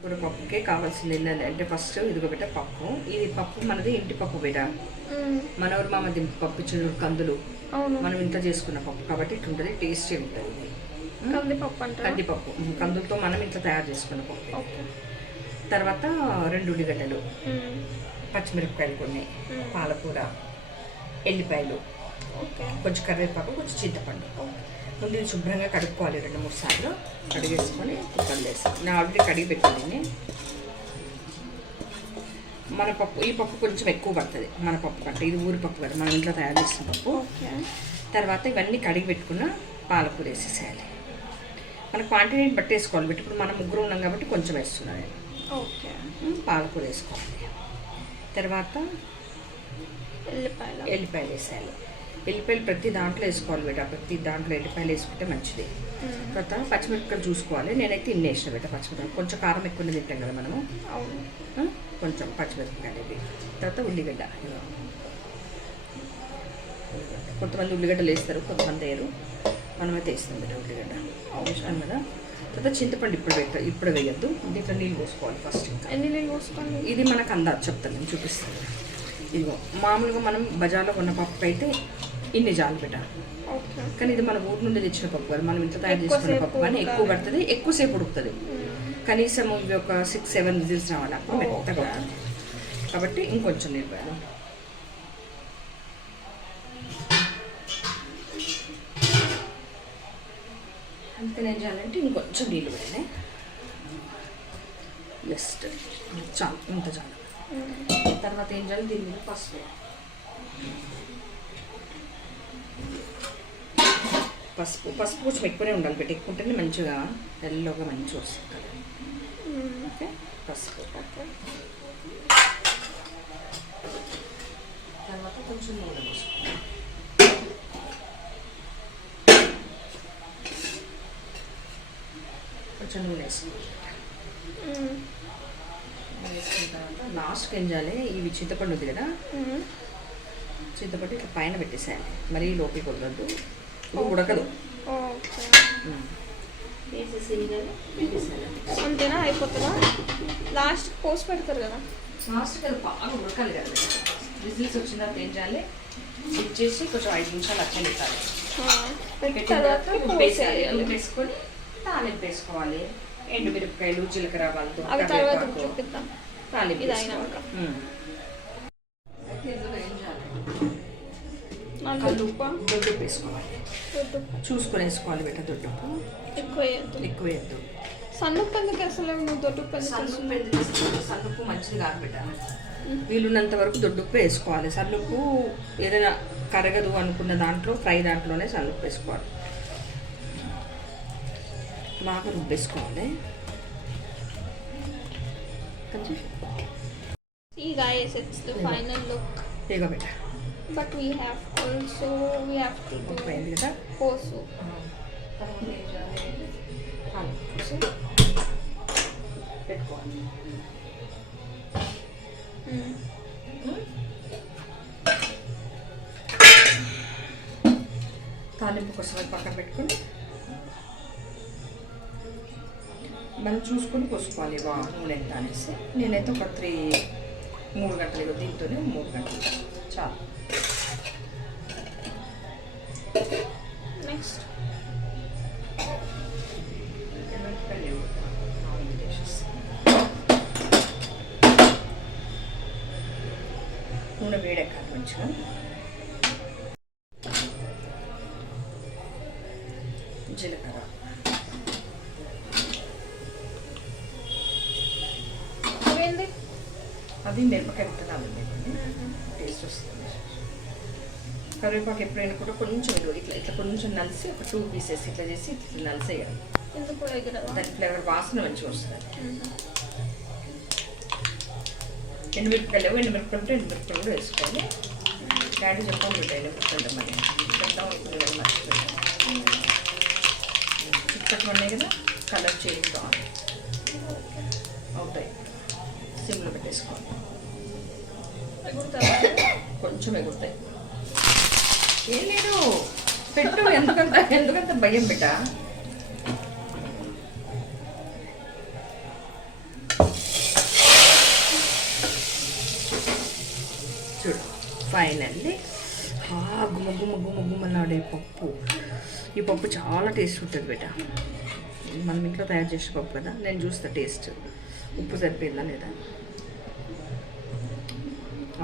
ఇప్పుడు పప్పుకే కావాల్సింది ఏంటంటే అంటే ఫస్ట్ ఇదిగో బిడ్డ పప్పు. ఇది పప్పు మనది ఇంటి పప్పు బిడ్డ. మనవరు మామది పప్పు ఇచ్చిన కందులు మనం ఇంత చేసుకున్న పప్పు కాబట్టి ఇట్లా ఉంటుంది, టేస్టీ ఉంటుంది ఇది. కందిపప్పు కందులతో మనం ఇంత తయారు చేసుకున్న పప్పు. తర్వాత 2 ఉల్లిగడ్డలు, పచ్చిమిరపకాయలు కొన్ని, పాలకూర, ఎల్లిపాయలు, కొంచెం కరివేపాకు, కొంచెం చింతపండు. ముందు ఇది శుభ్రంగా కడుక్కోవాలి 2-3 సార్లు. కడిగేసుకొని కుక్కర్లో వేసి నేను ఆల్రెడీ కడిగి పెట్టాను. మన పప్పు ఈ పప్పు కొంచెం ఎక్కువ పడుతుంది మన పప్పు కంటే. ఇది ఊరి పప్పు కదా, మనం ఇంట్లో తయారు చేసిన పప్పు. తర్వాత ఇవన్నీ కడిగి పెట్టుకున్న పాలకూర వేసేసేయాలి. మన క్వాంటిటీని బట్టి వేసుకోవాలి. బట్టి ఇప్పుడు మనం 3 ఉన్నాం కాబట్టి కొంచెం వేస్తున్నాను నేను. పాలకూర వేసుకోవాలి. తర్వాత ఎల్లిపాయలు వేసేయాలి. ఎల్లిపాయలు ప్రతి దాంట్లో వేసుకోవాలి బిడ్డ. ప్రతి దాంట్లో ఎల్లిపాయలు వేసుకుంటే మంచిది. తర్వాత పచ్చిమిరపకాయలు చూసుకోవాలి. నేనైతే ఇన్ని వేసిన బిడ్డ పచ్చిమిరపకాయలు. కొంచెం కారం ఎక్కువ తింటాం కదా మనము, కొంచెం పచ్చిమిరపకాయలు ఇవి. తర్వాత ఉల్లిగడ్డ. కొంతమంది ఉల్లిగడ్డలు వేస్తారు, కొంతమంది వేయరు. మనమైతే వేస్తాం బిడ్డ ఉల్లిగడ్డ అవసరం కదా. తర్వాత చింతపండు ఇప్పుడు వేయద్దు. దీంట్లో నీళ్ళు పోసుకోవాలి ఫస్ట్. ఎన్ని నీళ్ళు పోసుకోవాలి? ఇది మనకు అందాజు చెప్తాను, నేను చూపిస్తాను. ఇదిగో మామూలుగా మనం బజార్లో కొన్న పప్పు అయితే ఇన్ని జాలు బిడ్డ. కానీ ఇది మన ఊరి నుండి తెచ్చిన పప్పు కదా, మనం ఇంత తయారు చేసుకున్న పప్పు కానీ ఎక్కువ పడుతుంది, ఎక్కువసేపు ఉడుకుతుంది. కనీసం ఇవి ఒక 6-7 విజిల్స్ రావాలి, అప్పుడు మెత్తగా అవుతుంది. కాబట్టి ఇంకొంచెం నీళ్ళు వేయాలి. అంతే ఏం చేయాలంటే ఇంకొంచెం నీళ్ళు వేయాలి. జస్ట్ చాలు, ఇంత చాలు. తర్వాత ఏం చేయాలి, దీని మీద పసుపు కొంచెం ఎక్కువనే ఉండాలి బిడ్డ. ఎక్కువ ఉంటేనే మంచిగా ఎల్లోగా మంచిగా వస్తుంది కదా. ఓకే, పసుపు. తర్వాత కొంచెం నూనె పోసుకోవాలి. కొంచెం నూనె వేసుకోవాలి. వేసుకున్న తర్వాత లాస్ట్కి ఏం చేయాలి, ఇవి చింతపండు ఉంది కదా, చింతపండు ఇట్లా పైన పెట్టేసేయాలి. మరీ లోపలికి వదలద్దు, ఉడకదు. అంతేనా, అయిపోతుందా? లాస్ట్ పోసి పెడతారు కదా, లాస్ట్కి అది బాగా ఉడకాలి కదా. విజిల్స్ వచ్చిన తర్వాత ఏం చేయాలి, ఇచ్చేసి కొంచెం 5 నిమిషాలు అట్లా పెట్టాలి. పెట్టిన తర్వాత ఉప్పు వేసేయాలి. ఉప్పు వేసుకొని తాలింపు వేసుకోవాలి. ఎండుమిరపకాయలు, జీలకర్ర, ఆవాలతో తాలింపు దొడ్డుప్పు వేసుకోవాలి. చూసుకొని వేసుకోవాలి బిడ్డ. దొడ్డుప్పు ఎక్కువ వేయద్దు. సన్నుప్పు ఎందుకు అసలు? సన్నుప్పు మంచిది కాదు బిడ్డ. వీలున్నంత వరకు దొడ్డుప్పు వేసుకోవాలి. సన్నుప్పు ఏదైనా కరగదు అనుకున్న దాంట్లో, ఫ్రై దాంట్లోనే సన్నుప్పు వేసుకోవాలి. బాగా రుబ్బేసుకోవాలి. See guys, it's the final look. ఇదిగో బిడ్డ. But we have to do posu. పెట్టుకోవాలి. తాలింపు కోసం పక్కన పెట్టుకుని మనం చూసుకొని పోసుకోవాలి నూనె ఎంత అనేసి. నేనైతే ఒక 3 గంటలు, దీంతోనే 3 గంటలు చాలు. నెక్స్ట్ నూనె వేడెక్కాలి మంచిగా. జీలకర్ర, అది మిరపకాయ విత్తనాలు టేస్ట్ వస్తుంది. కరివేపాకు ఎప్పుడైనా కూడా కొంచెం ఇట్లా కొంచెం నలిసి ఒక 2 పీసెస్ ఇట్లా చేసి ఇట్లా నలిసేయాలి. దాని ఫ్లేవర్ వాసన మంచిగా వస్తుంది. ఎండుమిరపకాయలు ఎండుమిరపకాయలు కూడా వేసుకోవాలి. డాడీ చెప్పాలి ఎండుమిరపకాయలు మరి చిక్కటి ఉన్నాయి కదా, కలర్ చేంజ్ బాగుంది అవుతాయి. సిమ్లో పెట్టేసుకోవాలి. కొంచెం ఎగురుతాయి, ఏం లేదు పెట్టు. ఎందుకంత భయం బిడ్డ. ఫైనల్లీ గుమ్మ గుమ్మ గుమ్మ గుమ్మలాడే పప్పు. ఈ పప్పు చాలా టేస్ట్ ఉంటుంది బేట. మనం ఇంట్లో తయారు చేసే పప్పు కదా. నేను చూస్తా టేస్ట్ ఉప్పు సరిపోయిందా లేదా.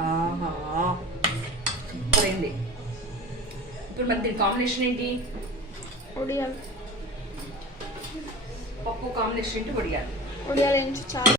ఆహా సూపర్ అయింది. ఇప్పుడు మరి దీని కాంబినేషన్ ఏంటి? ఉడియాలు. పప్పు కాంబినేషన్ ఏంటి? వడియాలు. ఉడియాలు ఏంటి చాలా